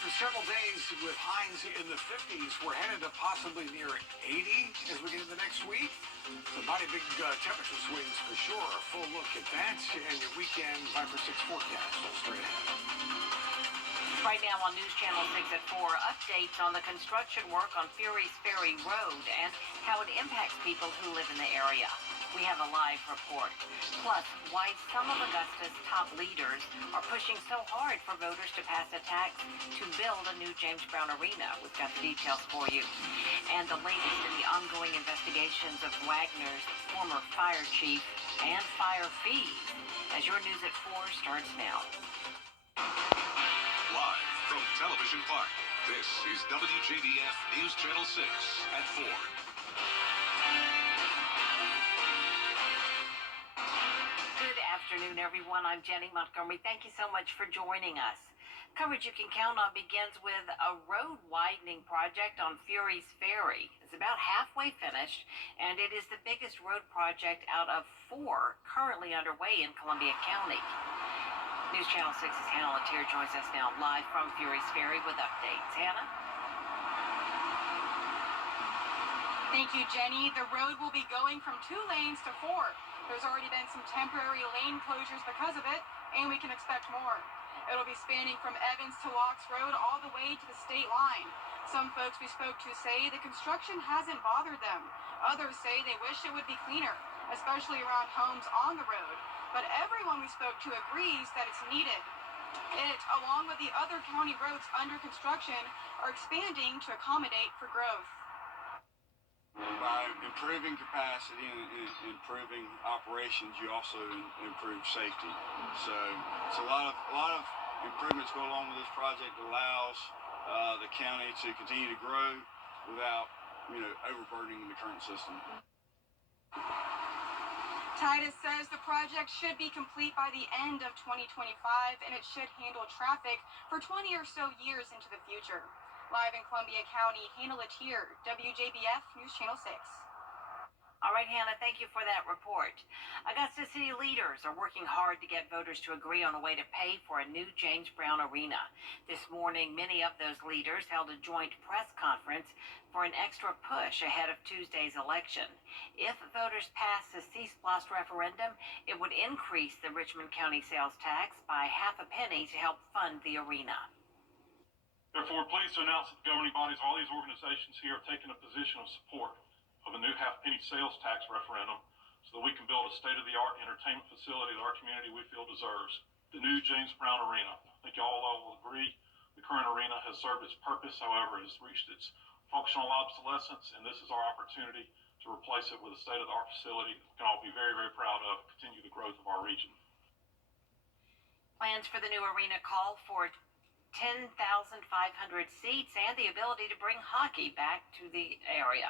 After several days with highs in the 50s, we're headed to possibly near 80 as we get into next week. Some mighty big temperature swings for sure. A full look at that and your weekend 5 for 6 forecast straight ahead. Right now on News Channel 6 at 4, updates on the construction work on Fury's Ferry Road and how it impacts people who live in the area. We have a live report. Plus, why some of Augusta's top leaders are pushing so hard for voters to pass a tax to build a new James Brown Arena. We've got the details for you. And the latest in the ongoing investigations of Wagner's former fire chief and fire fees. As your News at 4 starts now. Live from Television Park, this is WJBF News Channel 6 at 4. Good afternoon, everyone. I'm Jenny Montgomery. Thank you so much for joining us. Coverage you can count on begins with a road widening project on Fury's Ferry. It's about halfway finished, and it is the biggest road project out of 4 currently underway in Columbia County. News Channel 6's Hannah Latier joins us now live from Fury's Ferry with updates. Hannah? Thank you, Jenny. The road will be going from 2 lanes to 4. There's already been some temporary lane closures because of it, and we can expect more. It'll be spanning from Evans to Locks Road all the way to the state line. Some folks we spoke to say the construction hasn't bothered them. Others say they wish it would be cleaner, especially around homes on the road. But everyone we spoke to agrees that it's needed. It, along with the other county roads under construction, are expanding to accommodate for growth. By improving capacity and improving operations, you also improve safety. So it's a lot of improvements go along with this project. Allows the county to continue to grow without, overburdening the current system. Titus says the project should be complete by the end of 2025, and it should handle traffic for 20 or so years into the future. Live in Columbia County, Hannah Latier, WJBF News Channel 6. All right, Hannah, thank you for that report. Augusta City leaders are working hard to get voters to agree on a way to pay for a new James Brown Arena. This morning, many of those leaders held a joint press conference for an extra push ahead of Tuesday's election. If voters pass the cease-blast referendum, it would increase the Richmond County sales tax by half a penny to help fund the arena. Therefore, we're pleased to announce that the governing bodies, all these organizations here, have taken a position of support of a new half-penny sales tax referendum so that we can build a state-of-the-art entertainment facility that our community we feel deserves. The new James Brown Arena. I think y'all will agree the current arena has served its purpose, however, it has reached its functional obsolescence, and this is our opportunity to replace it with a state-of-the-art facility that we can all be very, very proud of, continue the growth of our region. Plans for the new arena call for 10,500 seats and the ability to bring hockey back to the area.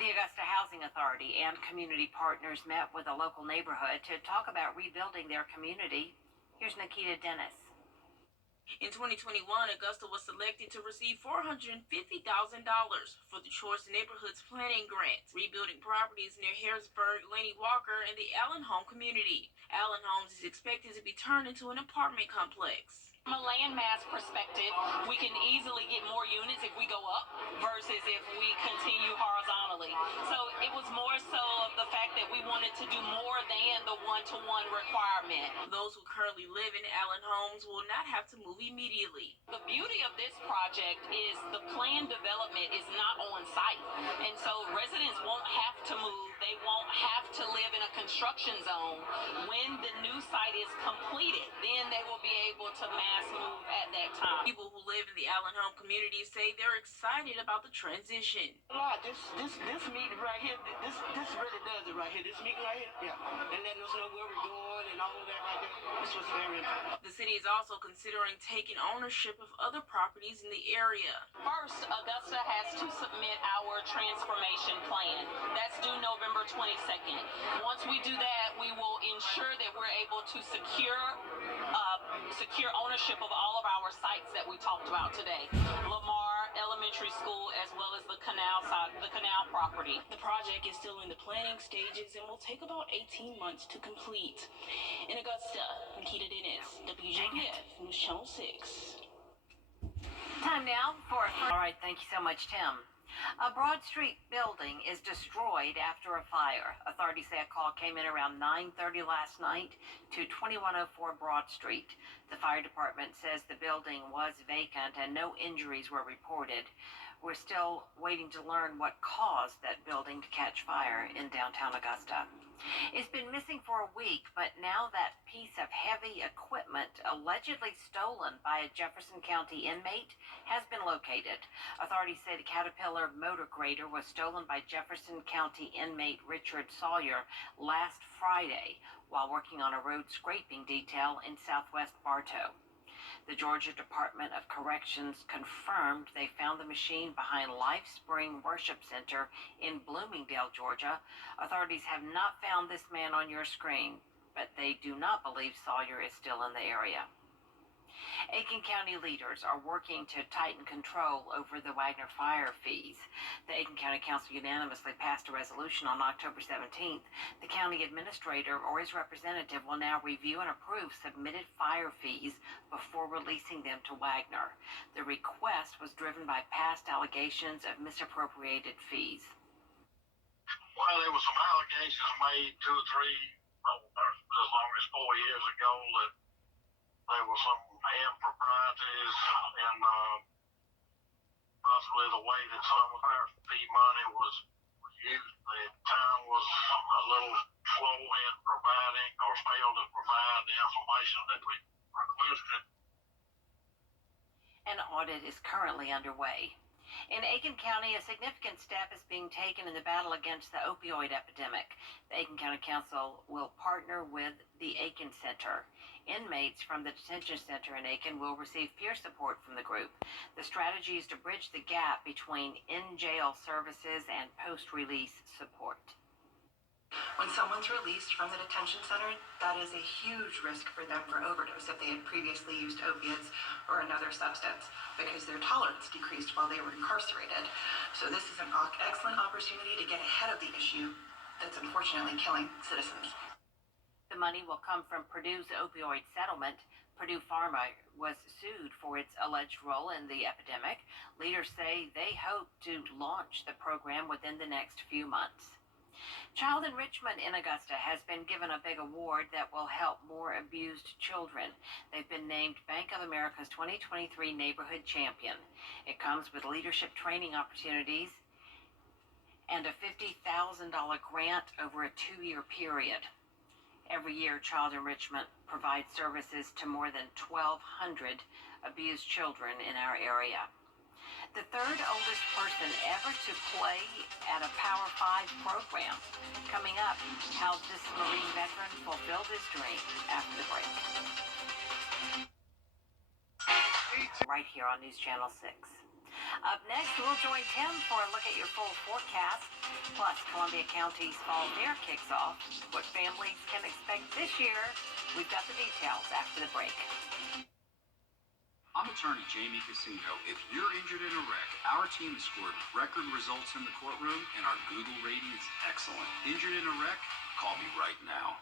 The Augusta Housing Authority and community partners met with a local neighborhood to talk about rebuilding their community. Here's Nikita Dennis. In 2021, Augusta was selected to receive $450,000 for the Choice Neighborhoods Planning Grant, rebuilding properties near Harrisburg, Laney Walker, and the Allen Home community. Allen Homes is expected to be turned into an apartment complex. From a landmass perspective, we can easily get more units if we go up versus if we continue horizontally. So it was more so of the fact that we wanted to do more than the one-to-one requirement. Those who currently live in Allen Homes will not have to move immediately. The beauty of this project is the planned development is not on site. And so residents won't have to move. They won't have to live in a construction zone. When the new site is completed, then they will be able to mass move at that time. People who live in the Allen Home community say they're excited about the transition. This meeting right here, this really does it right here. This meeting right here, yeah. And letting us know where we're going and all of that right there. This was very important. The city is also considering taking ownership of other properties in the area. First, Augusta has to submit our transformation plan. That's due November 22nd. Once we do that, we will ensure that we're able to secure ownership of all of our sites that we talked about today. Lamar Elementary School, as well as the canal property. The project is still in the planning stages and will take about 18 months to complete. In Augusta, Nikita Dennis, WJBF News Channel 6. Time now for All right, thank you so much, Tim. A Broad Street building is destroyed after a fire. Authorities say a call came in around 9:30 last night to 2104 Broad Street. The fire department says the building was vacant and no injuries were reported. We're still waiting to learn what caused that building to catch fire in downtown Augusta. It's been missing for a week, but now that piece of heavy equipment allegedly stolen by a Jefferson County inmate has been located. Authorities say the Caterpillar motor grader was stolen by Jefferson County inmate Richard Sawyer last Friday while working on a road scraping detail in southwest Bartow. The Georgia Department of Corrections confirmed they found the machine behind Life Spring Worship Center in Bloomingdale, Georgia. Authorities have not found this man on your screen, but they do not believe Sawyer is still in the area. Aiken County leaders are working to tighten control over the Wagner fire fees. The Aiken County Council unanimously passed a resolution on October 17th. The county administrator or his representative will now review and approve submitted fire fees before releasing them to Wagner. The request was driven by past allegations of misappropriated fees. Well, there was some allegations made 2 or 3, as long as 4 years ago, that there was some improprieties in possibly the way that some of our fee money was used. The town was a little slow in providing or failed to provide the information that we requested. An audit is currently underway. In Aiken County, a significant step is being taken in the battle against the opioid epidemic. The Aiken County Council will partner with the Aiken Center. Inmates from the detention center in Aiken will receive peer support from the group. The strategy is to bridge the gap between in-jail services and post-release support. When someone's released from the detention center, that is a huge risk for them for overdose if they had previously used opiates or another substance, because their tolerance decreased while they were incarcerated. So this is an excellent opportunity to get ahead of the issue that's unfortunately killing citizens. The money will come from Purdue's opioid settlement. Purdue Pharma was sued for its alleged role in the epidemic. Leaders say they hope to launch the program within the next few months. Child enrichment in Augusta has been given a big award that will help more abused children. They've been named Bank of America's 2023 Neighborhood Champion. It comes with leadership training opportunities and a $50,000 grant over a 2-year period. Every year, Child Enrichment provides services to more than 1,200 abused children in our area. The third oldest person ever to play at a Power 5 program. Coming up, how this Marine veteran fulfilled his dream after the break. Right here on News Channel 6. Up next, we'll join Tim for a look at your full forecast. Plus, Columbia County's fall fair kicks off. What families can expect this year. We've got the details after the break. I'm attorney Jamie Casino. If you're injured in a wreck, our team has scored record results in the courtroom, and our Google rating is excellent. Injured in a wreck? Call me right now.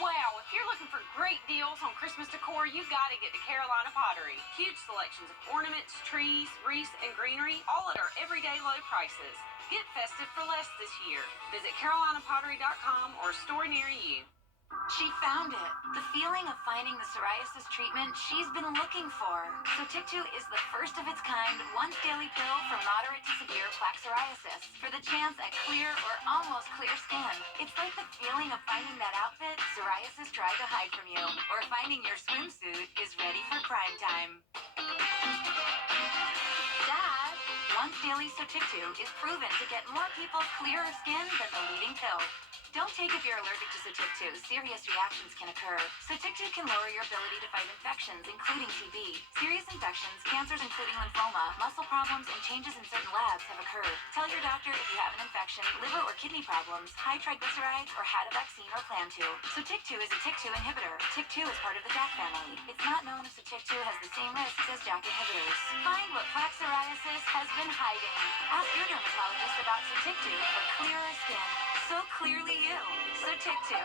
Wow, if you're looking for great deals on Christmas decor, you've got to get to Carolina Pottery. Huge selections of ornaments, trees, wreaths, and greenery, all at our everyday low prices. Get festive for less this year. Visit carolinapottery.com or a store near you. She found it. The feeling of finding the psoriasis treatment she's been looking for. Sotyktu is the first of its kind, once daily pill for moderate to severe plaque psoriasis. For the chance at clear or almost clear skin. It's like the feeling of finding that outfit psoriasis tried to hide from you. Or finding your swimsuit is ready for prime time. Dad, once daily Sotyktu is proven to get more people clearer skin than the leading pill. Don't take if you're allergic to Sotyktu. Serious reactions can occur. Sotyktu can lower your ability to fight infections, including TB. Serious infections, cancers including lymphoma, muscle problems, and changes in certain labs have occurred. Tell your doctor if you have an infection, liver or kidney problems, high triglycerides, or had a vaccine or plan to. Sotyktu is a TYK2 inhibitor. TYK2 is part of the JAK family. It's not known if Sotyktu has the same risks as JAK inhibitors. Find what plaque psoriasis has been hiding. Ask your dermatologist about Sotyktu for clearer skin. So clearly you. Sotyktu.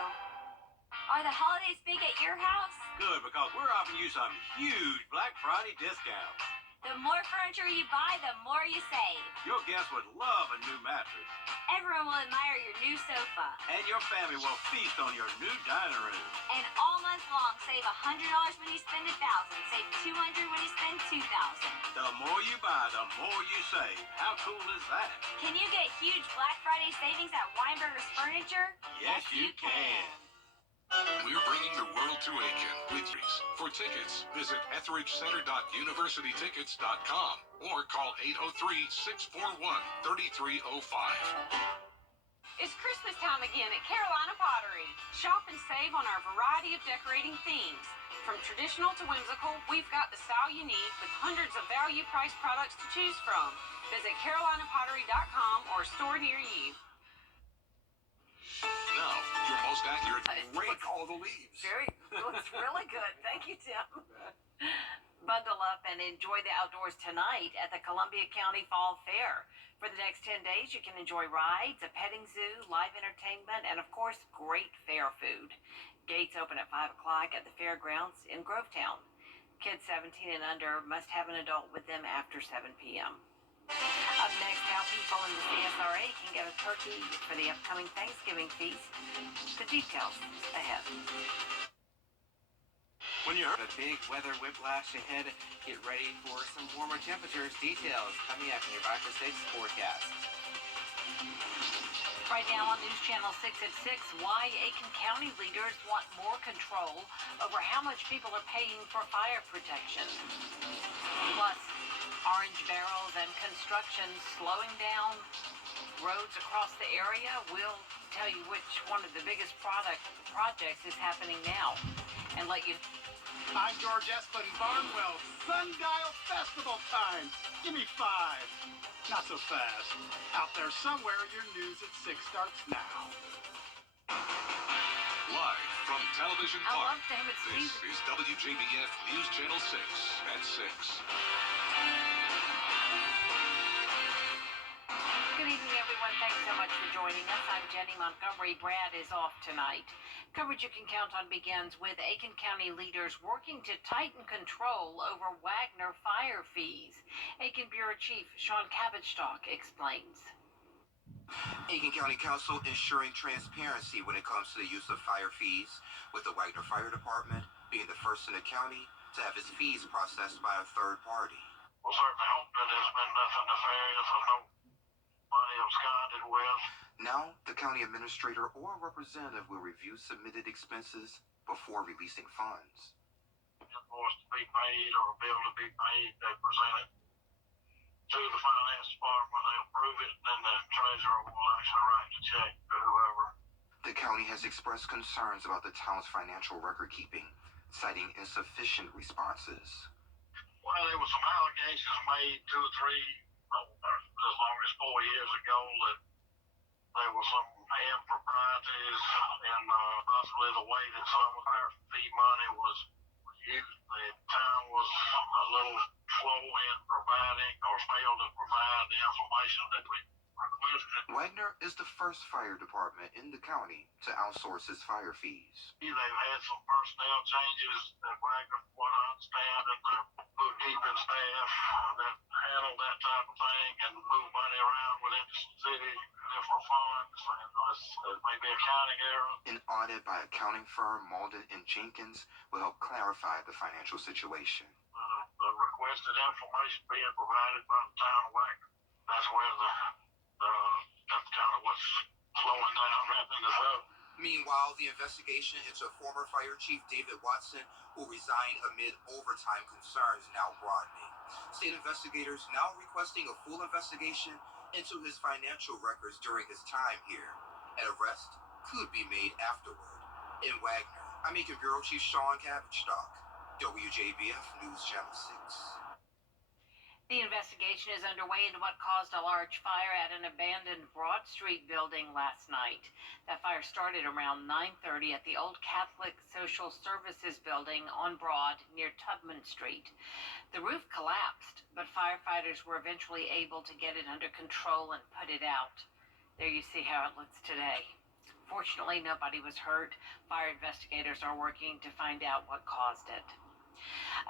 Are the holidays big at your house? Good, because we're offering you some huge Black Friday discounts. The more furniture you buy, the more you save. Your guests would love a new mattress. Everyone will admire your new sofa. And your family will feast on your new dining room. And all month long, save $100 when you spend $1,000. Save $200 when you spend $2,000. The more you buy, the more you save. How cool is that? Can you get huge Black Friday savings at Weinberger's Furniture? Yes, you can. We're bringing the world to Aiken with you. For tickets, visit etheridgeCenter.universitytickets.com or call 803-641-3305. It's Christmas time again at Carolina Pottery. Shop and save on our variety of decorating themes. From traditional to whimsical, we've got the style you need with hundreds of value-priced products to choose from. Visit carolinapottery.com or a store near you. Now, your most accurate Rake all the leaves. Looks really good. Thank you, Tim. Bundle up and enjoy the outdoors tonight at the Columbia County Fall Fair. For the next 10 days, you can enjoy rides, a petting zoo, live entertainment, and of course, great fair food. Gates open at 5 o'clock at the fairgrounds in Grovetown. Kids 17 and under must have an adult with them after 7 p.m. Up next, how people in the CSRA can get a turkey for the upcoming Thanksgiving feast. The details ahead. When you heard a big weather whiplash ahead, get ready for some warmer temperatures. Details coming up in your Viper 6 forecast. Right now on News Channel 6 at 6, why Aiken County leaders want more control over how much people are paying for fire protection. Plus, orange barrels and construction slowing down roads across the area. We'll tell you which one of the biggest projects is happening now and let you... I'm George Esplin Barnwell. Sundial Festival time. Give me 5. Not so fast. Out there somewhere, your news at 6 starts now. Live from Television I Park, love David this Stevens. is WJBF News Channel 6 at 6. Good evening, everyone. Thanks so much for joining us. I'm Jenny Montgomery. Brad is off tonight. Coverage you can count on begins with Aiken County leaders working to tighten control over Wagner fire fees. Aiken Bureau Chief Sean Cabbage-Stock explains. Aiken County Council ensuring transparency when it comes to the use of fire fees, with the Wagner Fire Department being the first in the county to have its fees processed by a third party. We'll certainly hope that there's been nothing nefarious or no money absconded with. Now, the county administrator or representative will review submitted expenses before releasing funds. Invoice to be paid or a bill to be paid, they present it to the finance department, they approve it, then the treasurer will actually write the check to whoever. The county has expressed concerns about the town's financial record keeping, citing insufficient responses. Well, there were some allegations made 2 or 3, as long as 4 years ago, that there were some improprieties in possibly the way that some of our fee money was used. The town was a little slow in providing or failed to provide the information that we requested. Wagner is the first fire department in the county to outsource its fire fees. They've had some personnel changes at Wagner, from what I understand, and the bookkeeping staff that handle that type of thing and move money around within the city, different funds, and maybe accounting error. An audit by accounting firm Malden and Jenkins will help clarify the financial situation. The requested information being provided by the town of Wagner. That's where that's kind of what's slowing down, wrapping this up. Meanwhile, the investigation into former Fire Chief David Watson, who resigned amid overtime concerns, now broadening. State investigators now requesting a full investigation into his financial records during his time here. An arrest could be made afterward. In Wagner, I'm Aiken Bureau Chief Sean Cabbage-Stock, WJBF News Channel 6. The investigation is underway into what caused a large fire at an abandoned Broad Street building last night. That fire started around 9:30 at the old Catholic Social Services building on Broad near Tubman Street. The roof collapsed, but firefighters were eventually able to get it under control and put it out. There you see how it looks today. Fortunately, nobody was hurt. Fire investigators are working to find out what caused it.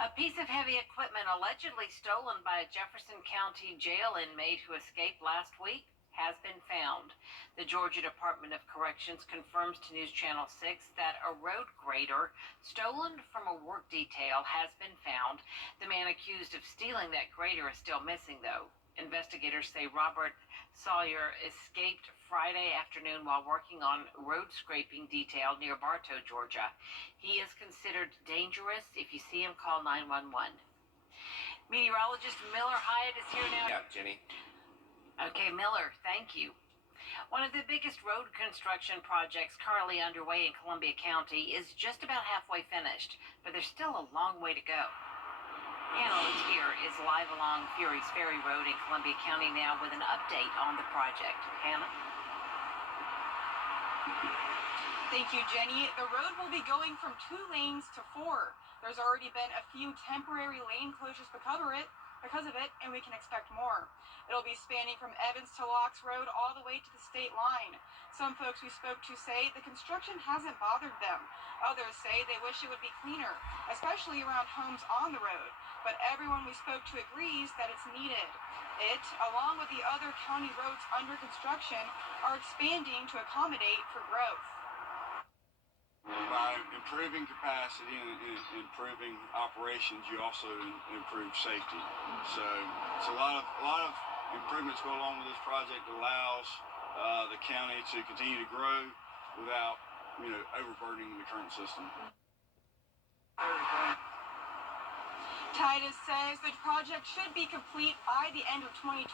A piece of heavy equipment allegedly stolen by a Jefferson County jail inmate who escaped last week has been found. The Georgia Department of Corrections confirms to News Channel 6 that a road grader stolen from a work detail has been found. The man accused of stealing that grader is still missing, though. Investigators say Robert Sawyer escaped Friday afternoon while working on road scraping detail near Bartow, Georgia. He is considered dangerous. If you see him, call 911. Meteorologist Miller Hyatt is here now. Yeah, Jenny. Okay, Miller, thank you. One of the biggest road construction projects currently underway in Columbia County is just about halfway finished, but there's still a long way to go. Hannah Latier is live along Fury's Ferry Road in Columbia County now with an update on the project. Hannah? Thank you, Jenny. The road will be going from 2 lanes to 4. There's already been a few temporary lane closures because of it, and we can expect more. It'll be spanning from Evans to Locks Road all the way to the state line. Some folks we spoke to say the construction hasn't bothered them. Others say they wish it would be cleaner, especially around homes on the road. But everyone we spoke to agrees that it's needed. It, along with the other county roads under construction, are expanding to accommodate for growth. By improving capacity and improving operations, you also improve safety. So it's a lot of improvements go along with this project. Allows the county to continue to grow without overburdening the current system. Titus says the project should be complete by the end of 2025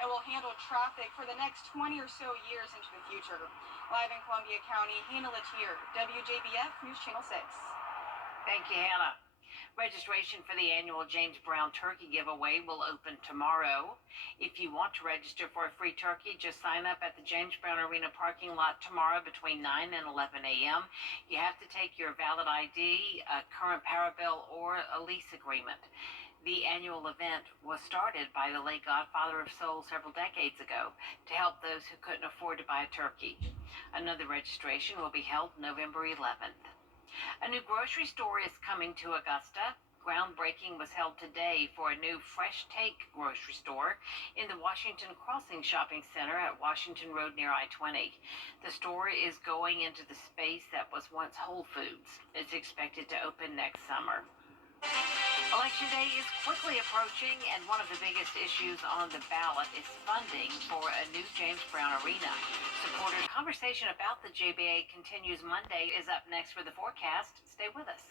and will handle traffic for the next 20 or so years into the future. Live in Columbia County, Hannah Latier, WJBF News Channel 6. Thank you, Hannah. Registration for the annual James Brown Turkey Giveaway will open tomorrow. If you want to register for a free turkey, just sign up at the James Brown Arena parking lot tomorrow between 9 and 11 a.m. You have to take your valid ID, a current power bill, or a lease agreement. The annual event was started by the late Godfather of Soul several decades ago to help those who couldn't afford to buy a turkey. Another registration will be held November 11th. A new grocery store is coming to Augusta. Groundbreaking was held today for a new Fresh Take grocery store in the Washington Crossing Shopping Center at Washington Road near I-20. The store is going into the space that was once Whole Foods. It's expected to open next summer. Election day is quickly approaching, and one of the biggest issues on the ballot is funding for a new James Brown Arena. Supporters' conversation about the JBA continues Monday is up next for the forecast. Stay with us.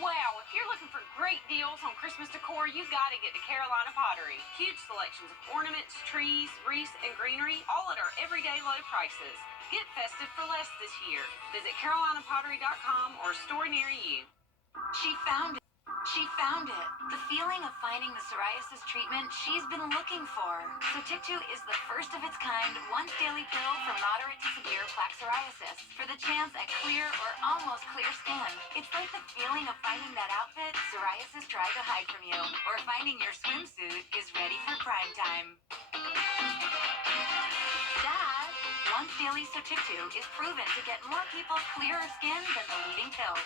Wow, if you're looking for great deals on Christmas decor, you gotta get to Carolina Pottery. Huge selections of ornaments, trees, wreaths, and greenery, all at our everyday low prices. Get festive for less this year. Visit carolinapottery.com or a store near you. She found it. She found it. The feeling of finding the psoriasis treatment she's been looking for. Sotictu is the first of its kind once daily pill for moderate to severe plaque psoriasis for the chance at clear or almost clear skin. It's like the feeling of finding that outfit psoriasis tried to hide from you, or finding your swimsuit is ready for prime time. Dad, once daily Sotictu is proven to get more people clearer skin than the leading pill.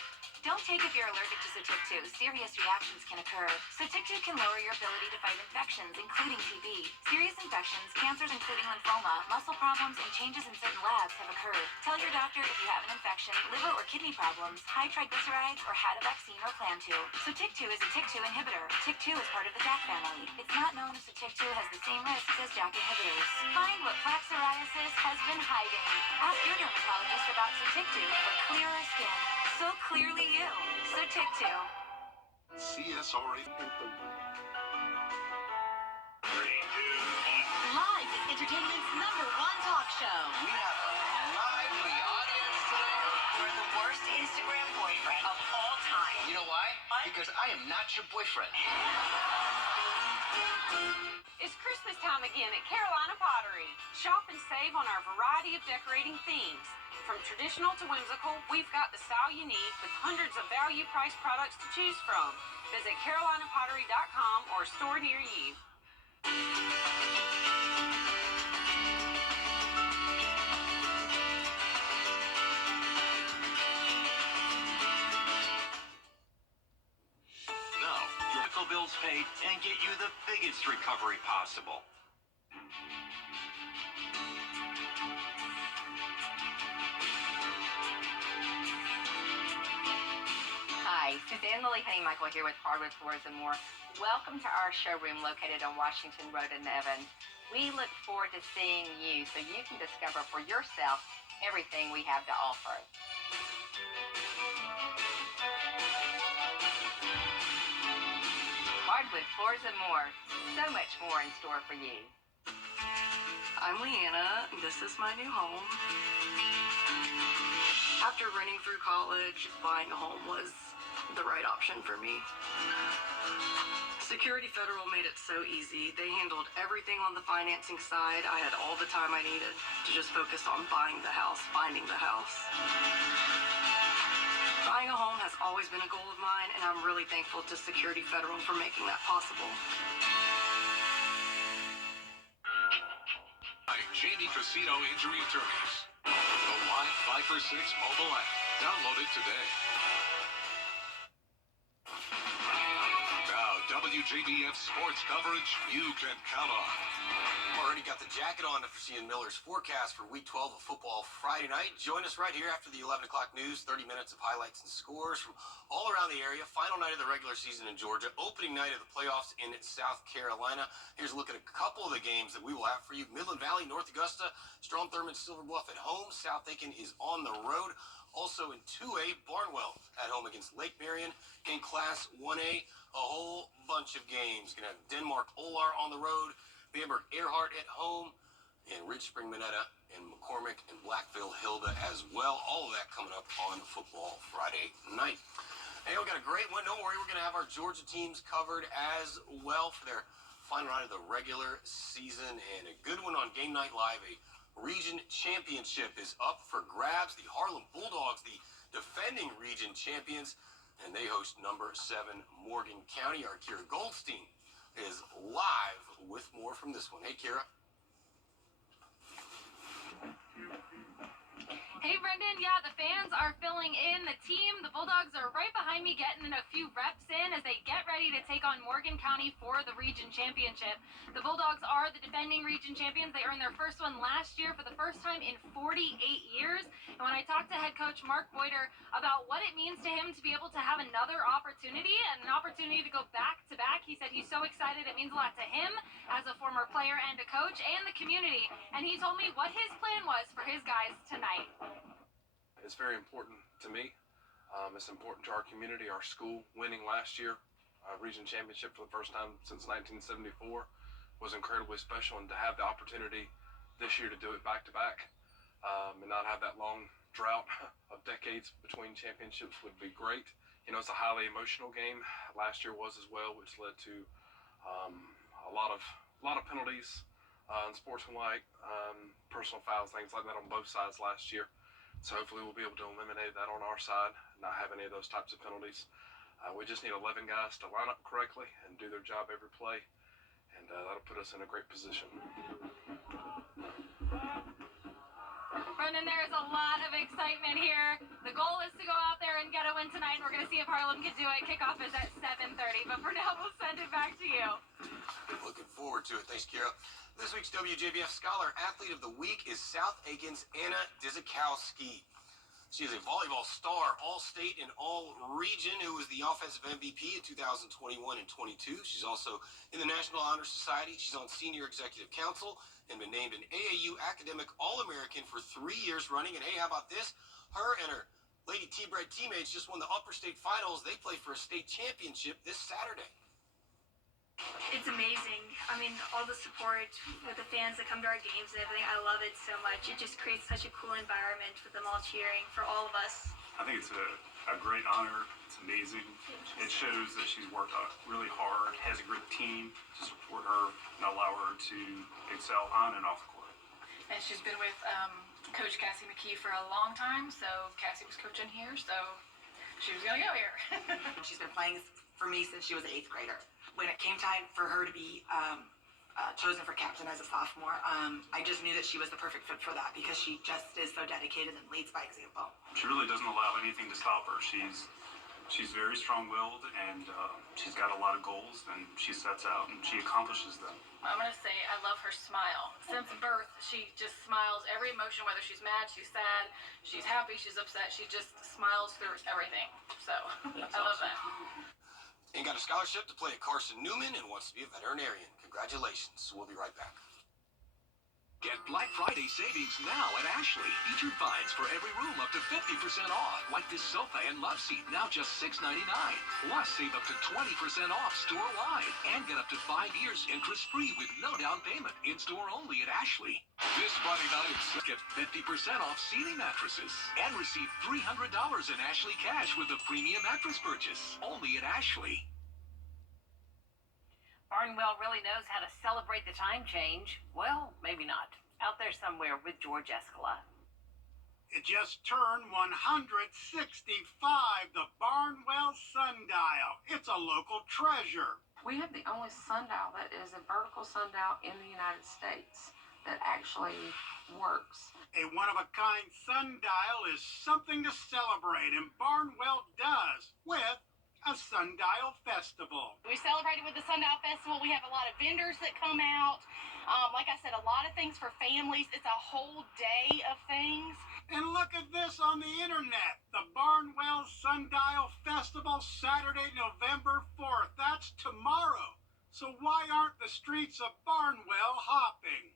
Don't take if you're allergic to Sotictu. Serious reactions can occur. Sotictu can lower your ability to fight infections, including TB. Serious infections, cancers including lymphoma, muscle problems, and changes in certain labs have occurred. Tell your doctor if you have an infection, liver or kidney problems, high triglycerides, or had a vaccine or plan to. Sotictu is a TYK2 inhibitor. TYK2 is part of the JAK family. It's not known if Sotictu has the same risks as JAK inhibitors. Find what plaque psoriasis has been hiding. Ask your dermatologist about Sotictu for clearer skin. So clearly you. Sotictu. CSRA. Live is entertainment's #1 talk show. We have a lively audience today. You're the worst Instagram boyfriend of all time. You know why? Because I am not your boyfriend. It's Christmas time again at Carolina Pottery. Shop and save on our variety of decorating themes. From traditional to whimsical, we've got the style you need with hundreds of value-priced products to choose from. Visit carolinapottery.com or a store near you. and get you the biggest recovery possible. Hi, Suzanne Lily Honeymichael here with Hardwood Floors and More. Welcome to our showroom located on Washington Road in Evans. We look forward to seeing you so you can discover for yourself everything we have to offer. Hardwood Floors and More. So much more in store for you. I'm Leanna. This is my new home. After running through college, buying a home was the right option for me. Security Federal made it so easy. They handled everything on the financing side. I had all the time I needed to just focus on buying the house, finding the house. Buying a home has always been a goal of mine, and I'm really thankful to Security Federal for making that possible. Jamie Casino Injury Attorneys. The Live 5 for 6 mobile app. Download it today. Now, WJBF sports coverage you can count on. Already got the jacket on for seeing Miller's forecast for Week 12 of football Friday night. Join us right here after the 11 o'clock news. 30 minutes of highlights and scores from all around the area. Final night of the regular season in Georgia. Opening night of the playoffs in South Carolina. Here's a look at a couple of the games that we will have for you. Midland Valley, North Augusta, Strom Thurmond, Silver Bluff at home. South Aiken is on the road. Also in 2A, Barnwell at home against Lake Marion. In Class 1A, a whole bunch of games. Going to have Denmark Olar on the road. Bamberg Earhart at home, and Ridge Spring Minetta and McCormick and Blackville Hilda as well. All of that coming up on Football Friday night. Hey, we got a great one. Don't worry, we're going to have our Georgia teams covered as well for their final night of the regular season, and a good one on Game Night Live. A region championship is up for grabs. The Harlem Bulldogs, the defending region champions, and they host number 7 Morgan County. Our Kira Goldstein is live with more from this one. Hey, Kira. Hey, Brendan. Yeah, the fans are filling in. The team, the Bulldogs, are right behind me getting a few reps in as they get ready to take on Morgan County for the region championship. The Bulldogs are the defending region champions. They earned their first one last year for the first time in 48 years. And when I talked to head coach Mark Boyder about what it means to him to be able to have another opportunity and an opportunity to go back-to-back, he said he's so excited. It means a lot to him as a former player and a coach and the community. And he told me what his plan was for his guys tonight. It's very important to me. It's important to our community, our school. Winning last year, region championship for the first time since 1974 was incredibly special, and to have the opportunity this year to do it back-to-back and not have that long drought of decades between championships would be great. You know, it's a highly emotional game. Last year was as well, which led to a lot of penalties, unsportsmanlike, personal fouls, things like that on both sides last year. So hopefully we'll be able to eliminate that on our side, not have any of those types of penalties. We just need 11 guys to line up correctly and do their job every play, and that'll put us in a great position. Brendan, there's a lot of excitement here. The goal is to go out there and get a win tonight. We're going to see if Harlem can do it. Kickoff is at 7:30, but for now, we'll send it back to you. Looking forward to it. Thanks, Kira. This week's WJBF Scholar Athlete of the Week is South Aiken's Anna Dizikowski. She is a volleyball star, all-state and all-region, who was the offensive MVP in 2021 and 22. She's also in the National Honor Society. She's on Senior Executive Council and been named an AAU Academic All-American for 3 years running. And hey, how about this? Her and her Lady T-Bread teammates just won the Upper State Finals. They play for a state championship this Saturday. It's amazing. I mean, all the support with the fans that come to our games and everything, I love it so much. It just creates such a cool environment with them all cheering for all of us. I think it's a great honor. It's amazing. It shows that she's worked really hard, has a great team to support her and allow her to excel on and off the court. And she's been with Coach Cassie McKee for a long time, so Cassie was coaching here, so she was going to go here. She's been playing for me since she was an 8th grader. When it came time for her to be chosen for captain as a sophomore, I just knew that she was the perfect fit for that because she just is so dedicated and leads by example. She really doesn't allow anything to stop her. She's She's very strong-willed, and she's got a lot of goals, and she sets out and she accomplishes them. I'm going to say I love her smile. Since birth, she just smiles every emotion, whether she's mad, she's sad, she's happy, she's upset. She just smiles through everything. So I love that. And got a scholarship to play at Carson Newman and wants to be a veterinarian. Congratulations. We'll be right back. Get Black Friday savings now at Ashley. Featured finds for every room up to 50% off. Like this sofa and love seat, now just $6.99. Plus, save up to 20% off store-wide. And get up to 5 years interest-free with no down payment. In-store only at Ashley. This Friday night, get 50% off seating mattresses. And receive $300 in Ashley cash with a premium mattress purchase. Only at Ashley. Barnwell really knows how to celebrate the time change. Well, maybe not. Out there somewhere with George Escala. It just turned 165, the Barnwell sundial. It's a local treasure. We have the only sundial that is a vertical sundial in the United States that actually works. A one-of-a-kind sundial is something to celebrate, and Barnwell does with a sundial festival. We celebrated with the Sundial Festival. We have a lot of vendors that come out. Like I said, a lot of things for families. It's a whole day of things. And look at this on the internet. The Barnwell Sundial Festival, Saturday, November 4th. That's tomorrow. So why aren't the streets of Barnwell hopping?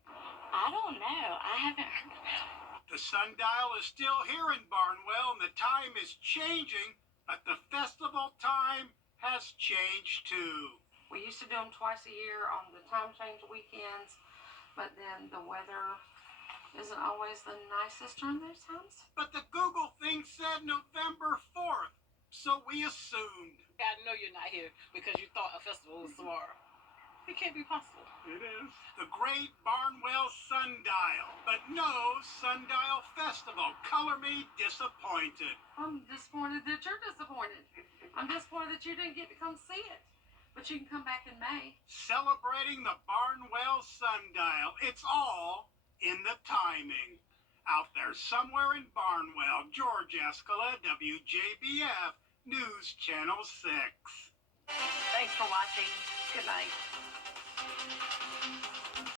I don't know. I haven't heard of it. The sundial is still here in Barnwell, and the time is changing, but the festival time has changed too. We used to do them twice a year on the time change weekends, but then the weather isn't always the nicest during those times. But the Google thing said November 4th, so we assumed. I know you're not here because you thought a festival was tomorrow. It can't be possible. It is. The Great Barnwell Sundial, but no Sundial Festival. Color me disappointed. I'm disappointed that you're disappointed. I'm disappointed that you didn't get to come see it. But you can come back in May. Celebrating the Barnwell Sundial. It's all in the timing. Out there somewhere in Barnwell, George Escala, WJBF, News Channel 6. Thanks for watching. Good night.